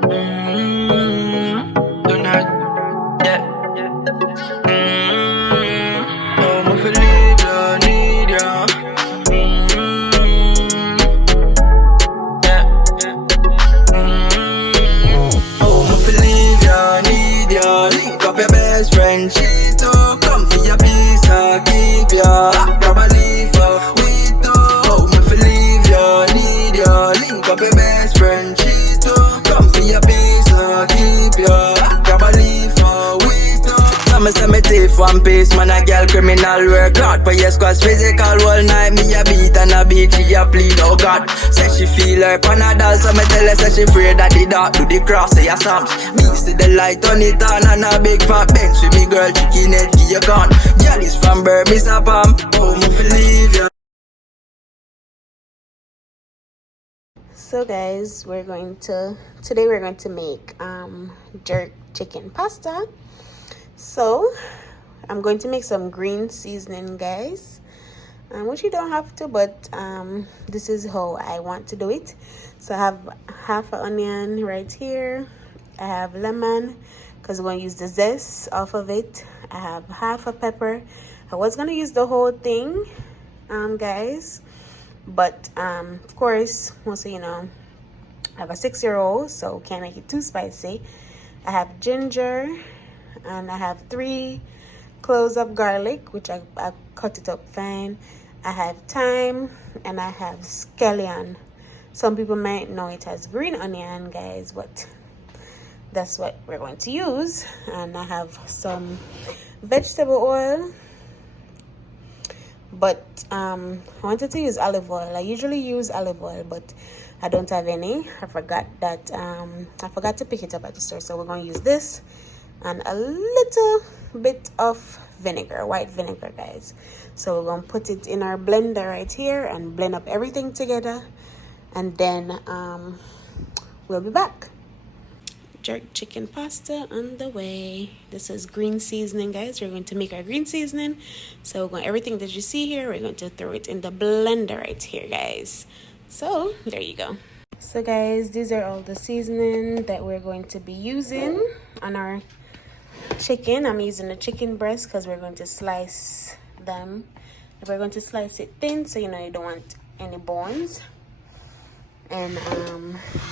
Tonight, yeah. Oh, me feel leave ya, need ya. Yeah. Oh, me feel leave ya, need ya. Link up your best friend, she too. Come for your peace, I keep ya. Grab a leaf, we too. Oh, me feel leave ya, need ya. Link up your best friend, she too. Come for your peace, I keep ya. Grab a leaf, we too. I'ma say me thief one piece, man a girl criminal work hard for your squads physical all night. Me a beat and a beat, she a plead, oh God. Say she feel her panadol, so me tell her say she afraid that the dark do the cross say your psalms. Me see the light on it on and a big fat bench with me girl chicken head give you can. Girl is from Mr. Pam, oh me feel leave ya. So guys, today we're going to make jerk chicken pasta. So I'm going to make some green seasoning, guys, which you don't have to, but this is how I want to do it. So I have half an onion right here. I have lemon because we're going to use the zest off of it. I have half a pepper. I was going to use the whole thing, guys, but of course, most of you know I have a 6-year-old, so can't make it too spicy. I have ginger, and I have 3 cloves of garlic, which I cut it up fine. I have thyme, and I have scallion. Some people might know it as green onion, guys, but that's what we're going to use. And I have some vegetable oil, but I wanted to use olive oil. I usually use olive oil, but I don't have any. I forgot to pick it up at the store, so we're going to use this and a little bit of vinegar, white vinegar, guys. So we're going to put it in our blender right here and blend up everything together, and then we'll be back. Jerk chicken pasta on the way. This is green seasoning, guys. We're going to make our green seasoning, so we're going, everything that you see here, we're going to throw it in the blender right here, guys. So there you go. So guys, these are all the seasoning that we're going to be using on our chicken. I'm using a chicken breast because we're going to slice them. We're going to slice it thin, so you know you don't want any bones. And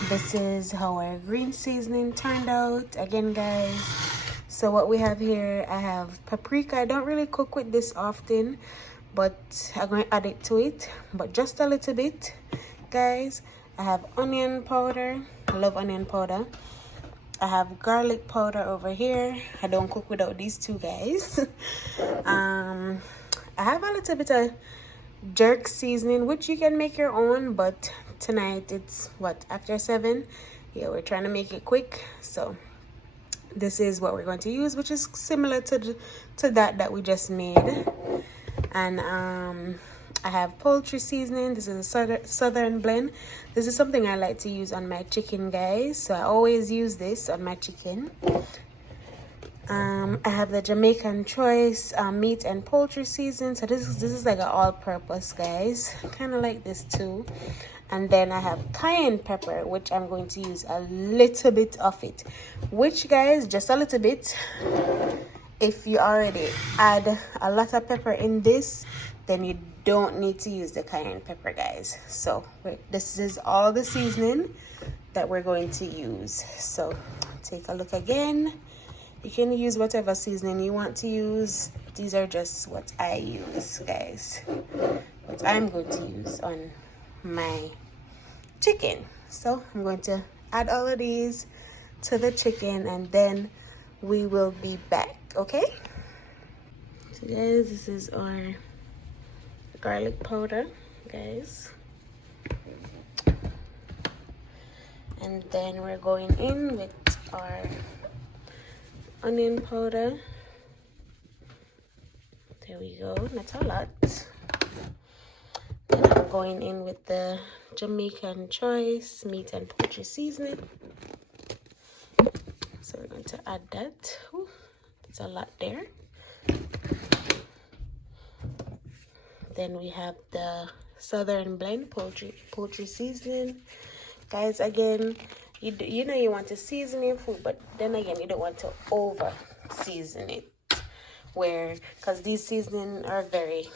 this is how our green seasoning turned out again, guys. So what we have here, I have paprika. I don't really cook with this often, but I'm going to add it to it, but just a little bit, guys. I have onion powder. I love onion powder. I have garlic powder over here. I don't cook without these two, guys. I have a little bit of jerk seasoning, which you can make your own, but tonight it's what, after 7. Yeah, we're trying to make it quick, so this is what we're going to use, which is similar to that we just made. And I have poultry seasoning. This is a southern blend. This is something I like to use on my chicken, guys, so I always use this on my chicken. I have the Jamaican choice meat and poultry season. So this is like an all-purpose, guys. Kind of like this too. And then I have cayenne pepper, which I'm going to use a little bit of it, which, guys, just a little bit. If you already add a lot of pepper in this, then you don't need to use the cayenne pepper, guys. So this is all the seasoning that we're going to use. So take a look again. You can use whatever seasoning you want to use. These are just what I use, guys, what I'm going to use on my chicken. So I'm going to add all of these to the chicken, and then we will be back. Okay, so guys, this is our garlic powder, guys, and then we're going in with our onion powder. There we go, not a lot. Then I'm going in with the Jamaican choice meat and poultry seasoning. So we're going to add that. Ooh, it's a lot there. Then we have the southern blend poultry seasoning. Guys, again, you know you want to season your food, but then again you don't want to over season it, where because these seasoning are very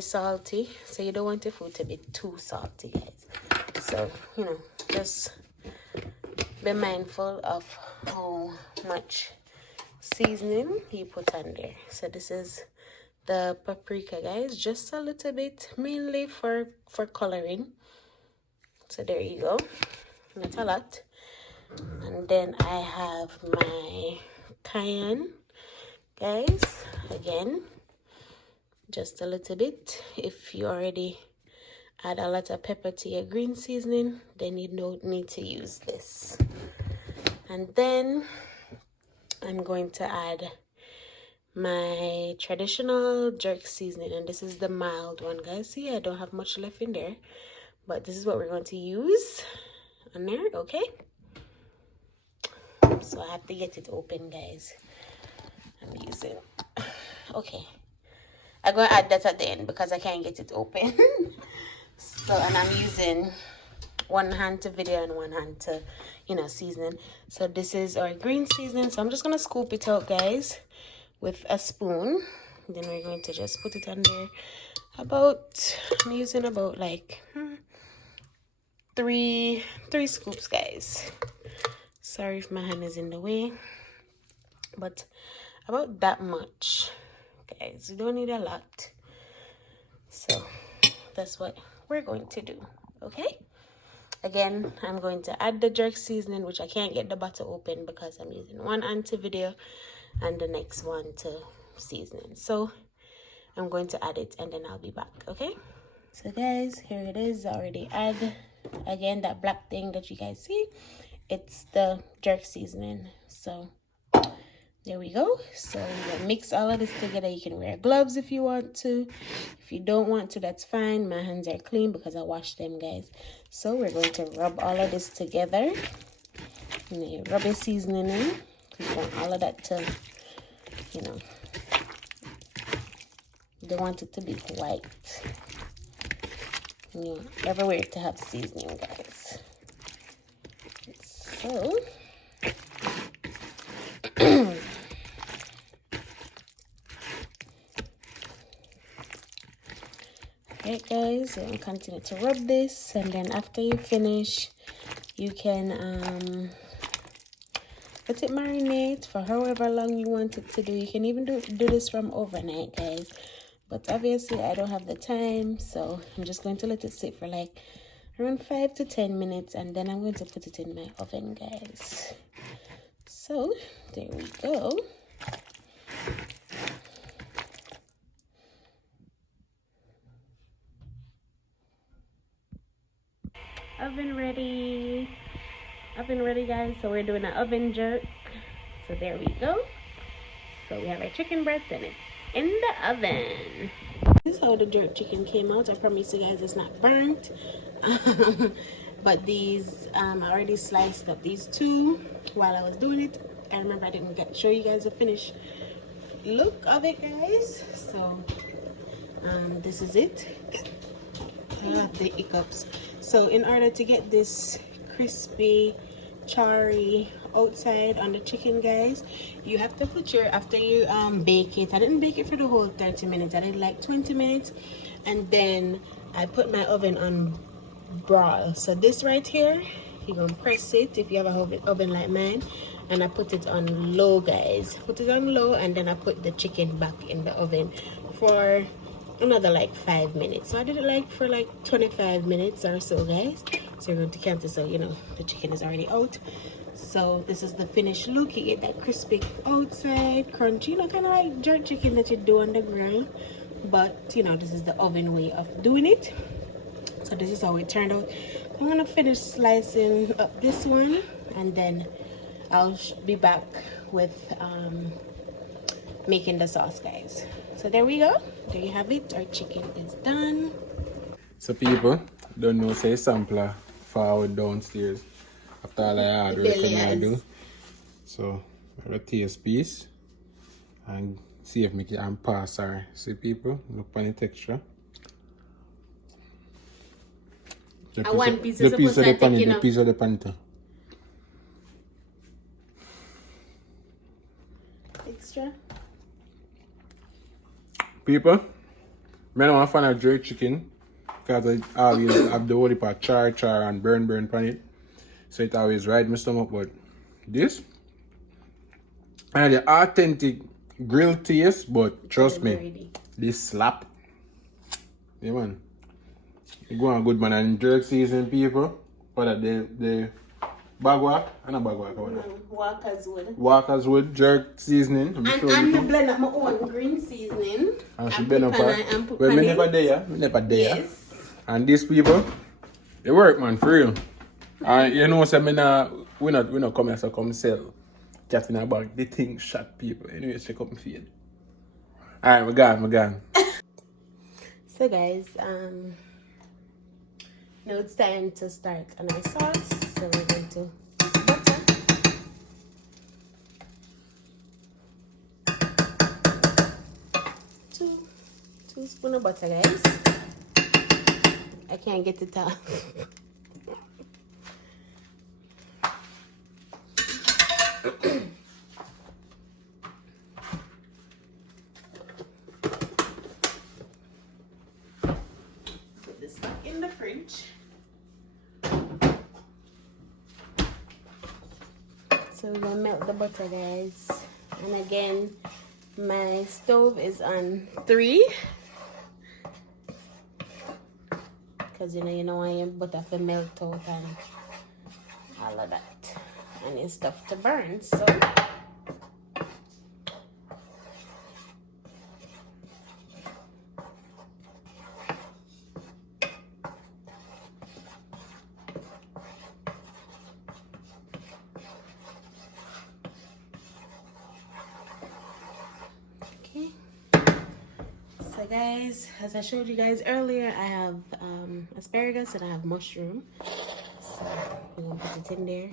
salty, so you don't want your food to be too salty, guys. So you know, just be mindful of how much seasoning you put on there. So this is the paprika, guys, just a little bit, mainly for coloring. So there you go, not a lot. And then I have my cayenne, guys, again, just a little bit. If you already add a lot of pepper to your green seasoning, then you don't need to use this. And then I'm going to add my traditional jerk seasoning, and this is the mild one, guys. See, I don't have much left in there, but this is what we're going to use on there. Okay, so I have to get it open, guys. I'm using, okay, I'm gonna add that at the end because I can't get it open. So, and I'm using one hand to video and one hand to, you know, seasoning. So this is our green seasoning, so I'm just gonna scoop it out, guys, with a spoon. Then we're going to just put it on there. I'm using about like three scoops, guys. Sorry if my hand is in the way, but about that much, guys. You don't need a lot. So that's what we're going to do. Okay, again, I'm going to add the jerk seasoning, which I can't get the bottle open because I'm using one hand to video and the next one to seasoning. So I'm going to add it and then I'll be back. Okay, so guys, here it is. I already add, again, that black thing that you guys see, it's the jerk seasoning. So there we go. So you mix all of this together. You can wear gloves if you want to. If you don't want to, that's fine. My hands are clean because I washed them, guys. So we're going to rub all of this together. And you rub your seasoning in. You want all of that to, you know, you don't want it to be white. You want everywhere to have seasoning, guys. So okay, guys, and continue to rub this, and then after you finish, you can let it marinate for however long you want it to do. You can even do this from overnight, guys, but obviously I don't have the time, so I'm just going to let it sit for like around 5 to 10 minutes, and then I'm going to put it in my oven, guys. So there we go. Oven ready, guys. So we're doing an oven jerk. So there we go. So we have our chicken breast and it's in the oven. This is how the jerk chicken came out. I promise you guys it's not burnt. But these I already sliced up these two while I was doing it. I remember I didn't show you guys the finished look of it, guys. So this is it. The hiccups. So in order to get this crispy, charry outside on the chicken, guys, you have to put your, after you bake it, I didn't bake it for the whole 30 minutes, I did like 20 minutes, and then I put my oven on broil. So this right here, you're gonna press it if you have a oven like mine, and I put it on low, guys. Put it on low, and then I put the chicken back in the oven for another like 5 minutes. So I did it like for like 25 minutes or so, guys. So you're going to count it, so you know the chicken is already out. So this is the finished look. You get that crispy outside, crunchy, you know, kind of like jerk chicken that you do on the grill, but you know, this is the oven way of doing it. So this is how it turned out. I'm gonna finish slicing up this one, and then I'll be back with making the sauce, guys. So there we go. There you have it. Our chicken is done. So people don't know, say sampler for our downstairs after all I hard work I do. So I taste piece and see if I can pass her. See people, look on the texture. one piece is supposed to take, you know. The piece of the panty. Extra. People, I don't want to find a jerk chicken because I always have the whole heap of char and burn pan it. So it always ride my stomach, but this and the authentic grilled taste, but trust me, this slap. Yeah man. It go on good man, and jerk season people. What are the bagwak? And a bagwak or what? Walker's wood jerk seasoning. And me blend up my own green seasoning. And she blend up her. Put Well, pan me in. never there. Me never there. Yes. And these people, they work man for real. And you know, so we not come here to come sell. Chatting about the thing shot people. Anyway, check up my feed. Alright, we gone. So guys, now it's time to start on our sauce. So we're going to use butter. Two spoons of butter, guys. I can't get it out. Put this back in the fridge. So we're gonna melt the butter, guys. And again, my stove is on 3. Because you know want your butter to melt out and all of that. And it's stuff to burn, so okay. So guys, as I showed you guys earlier, I have asparagus and I have mushroom. So we're gonna put it in there.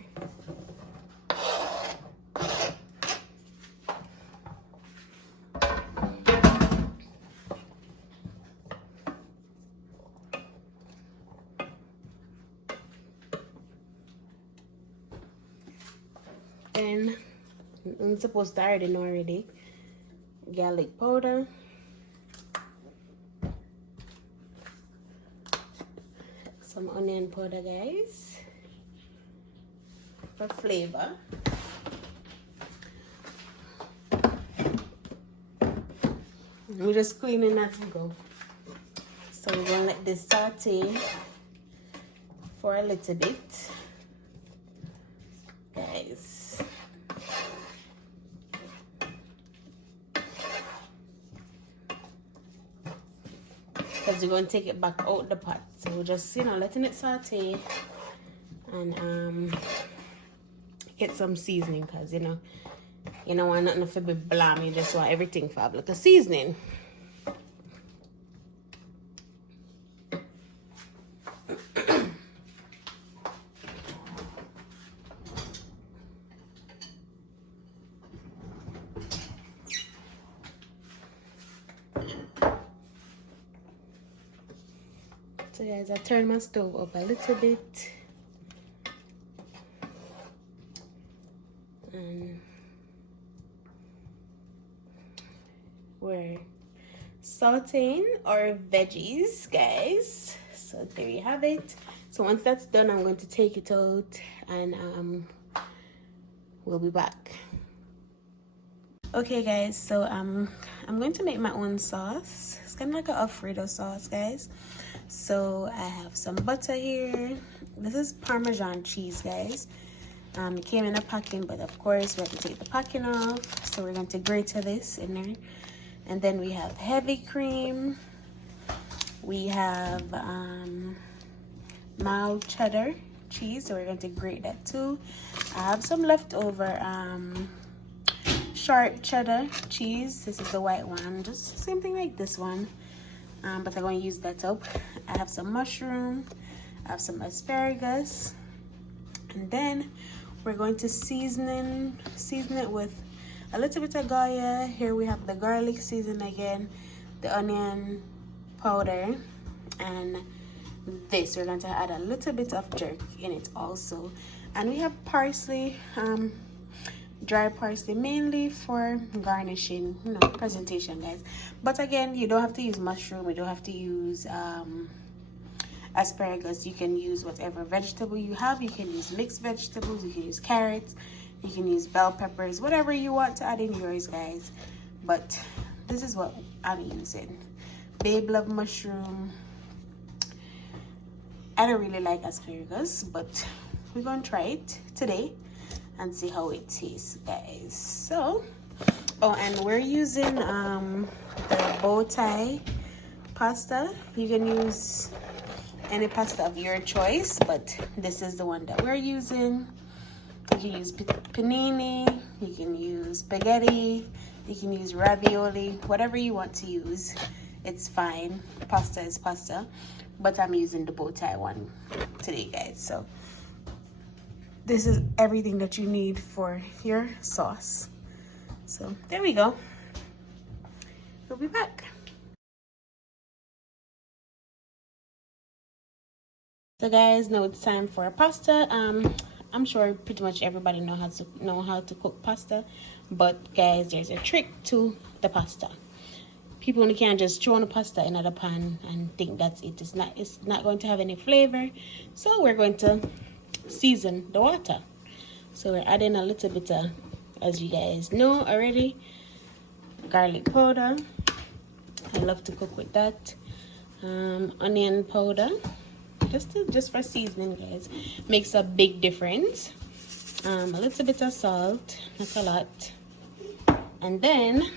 And I'm supposed to already know already. Garlic powder. Some onion powder, guys, for flavor. We're just cleaning as we go. So we're gonna let this saute for a little bit, guys. Because we're going to take it back out the pot. So we're just, letting it saute and get some seasoning, because, you don't want nothing to be bland. You just want everything to have like a seasoning. So guys, I turn my stove up a little bit. And we're sauteing our veggies, guys. So there you have it. So once that's done, I'm going to take it out and we'll be back. Okay guys, so I'm going to make my own sauce. It's kind of like an Alfredo sauce, guys. So I have some butter here. This is Parmesan cheese, guys. It came in a packing, but of course we have to take the packing off. So we're going to grate this in there. And then we have heavy cream. We have mild cheddar cheese, so we're going to grate that too. I have some leftover sharp cheddar cheese. This is the white one, just same thing like this one. But I'm going to use that up. I have some mushroom. I have some asparagus. And then we're going to season it with a little bit of Goya. Here we have the garlic season again, the onion powder, and this, we're going to add a little bit of jerk in it also. And we have parsley, dry parsley, mainly for garnishing, you know, presentation, guys. But again, you don't have to use mushroom, you don't have to use asparagus. You can use whatever vegetable you have. You can use mixed vegetables, you can use carrots, you can use bell peppers, whatever you want to add in yours, guys. But this is what I'm using. Babe love mushroom. I don't really like asparagus, but we're gonna try it today and see how it tastes, guys. So, oh, and we're using the bow tie pasta. You can use any pasta of your choice, but this is the one that we're using. You can use panini, you can use spaghetti, you can use ravioli, whatever you want to use, it's fine. Pasta is pasta, but I'm using the bow tie one today, guys. So this is everything that you need for your sauce. So there we go. We'll be back. So guys, now it's time for pasta. I'm sure pretty much everybody know how to cook pasta, but guys, there's a trick to the pasta. People can't just throw the pasta in the pan and think that's it. It's not going to have any flavor. So we're going to season the water. So we're adding a little bit of, as you guys know already, garlic powder. I love to cook with that. Onion powder. Just for seasoning, guys, makes a big difference. A little bit of salt, not a lot, and then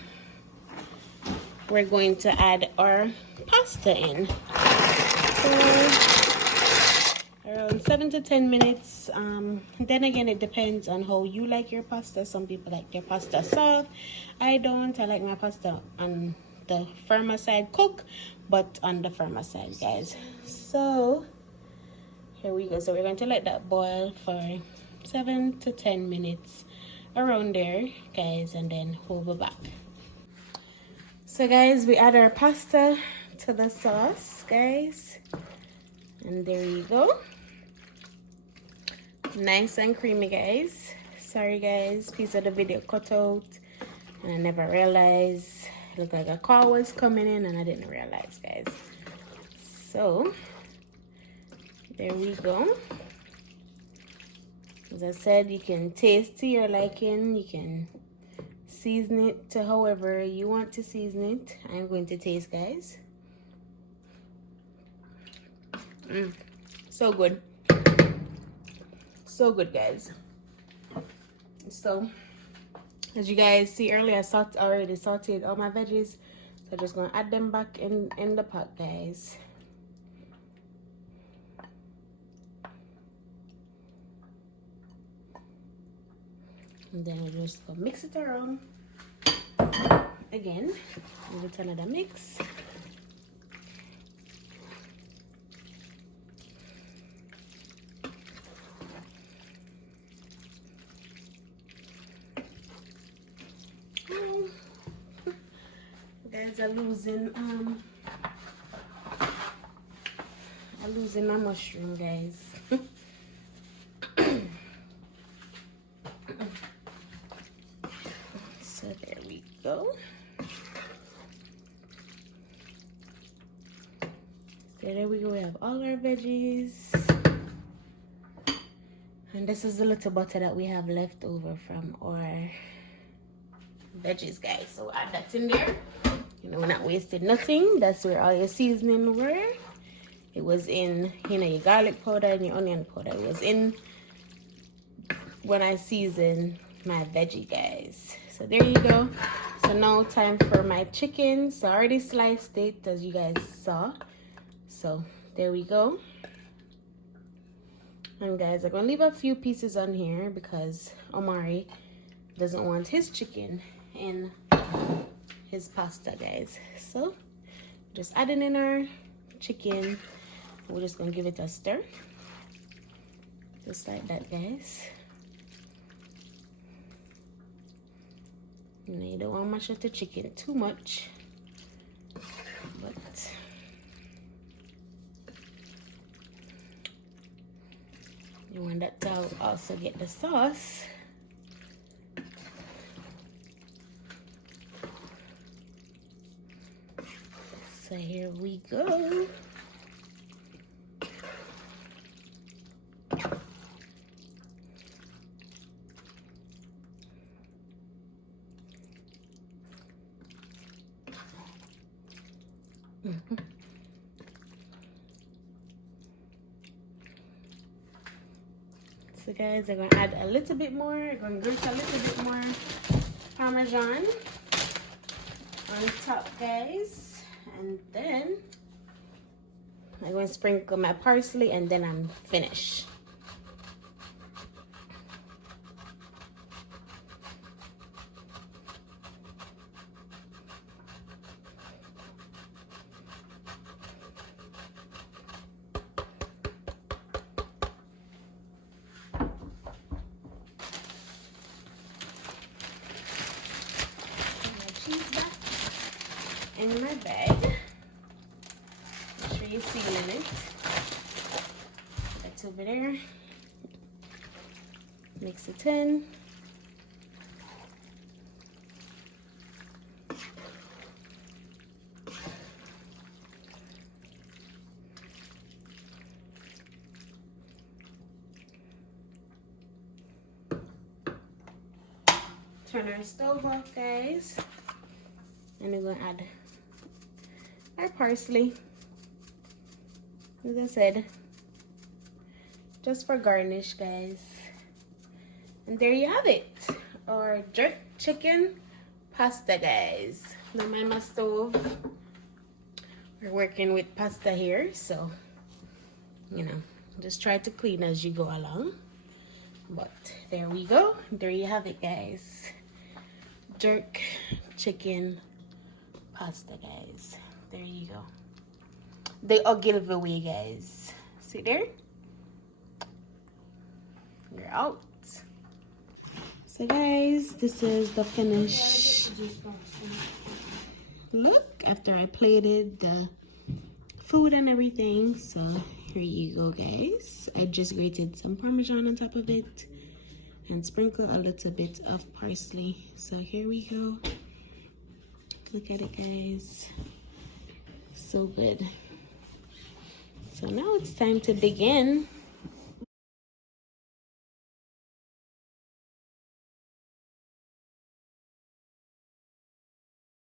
we're going to add our pasta in for around 7 to 10 minutes. Then again, it depends on how you like your pasta. Some people like their pasta soft. I don't. I like my pasta on the firmer side, cook, but on the firmer side, guys. So here we go. So we're going to let that boil for 7 to 10 minutes, around there, guys, and then we'll be back. So guys, we add our pasta to the sauce, guys, and there you go. Nice and creamy, guys. Sorry guys, piece of the video cut out and I never realized. It looked like a call was coming in and I didn't realize, guys. So there we go. As I said, you can taste to your liking. You can season it to however you want to season it. I'm going to taste, guys. So good. So good, guys. So as you guys see earlier, I already sauteed all my veggies. So I'm just going to add them back in the pot, guys. And then we'll just go mix it around again. Give it another mix. Oh, guys are losing my mushroom, guys. So there we go. So there we go. We have all our veggies. And this is the little butter that we have left over from our veggies, guys. So add that in there. You know, we're not wasting nothing. That's where all your seasoning were. It was in, you know, your garlic powder and your onion powder. It was in when I seasoned my veggie, guys. So there you go. So now time for my chicken. So I already sliced it, as you guys saw. So there we go. And guys, I'm gonna leave a few pieces on here because Omari doesn't want his chicken in his pasta, guys. So just adding in our chicken. We're just gonna give it a stir, just like that, guys. You don't want to mash up the chicken too much, but You want that to also get the sauce. So here we go. So guys, I'm gonna add a little bit more. I'm gonna grate a little bit more Parmesan on top, guys, and then I'm going to sprinkle my parsley, and then I'm finished. Cheese back in my bag. Make sure you're seasoning it. That's over there. Mix it in. Turn our stove off, guys. And we're gonna add our parsley. As I said, just for garnish, guys. And there you have it, our jerk chicken pasta, guys. Don't mind my stove. We're working with pasta here, so you know, just try to clean as you go along. But there we go. There you have it, guys. Jerk chicken pasta, guys. There you go. The Ogilvie way, guys. See there? You're out. So guys, this is the finished look after I plated the food and everything. So here you go, guys. I just grated some Parmesan on top of it and sprinkle a little bit of parsley. So here we go. Look at it, guys. So good. So now it's time to dig in.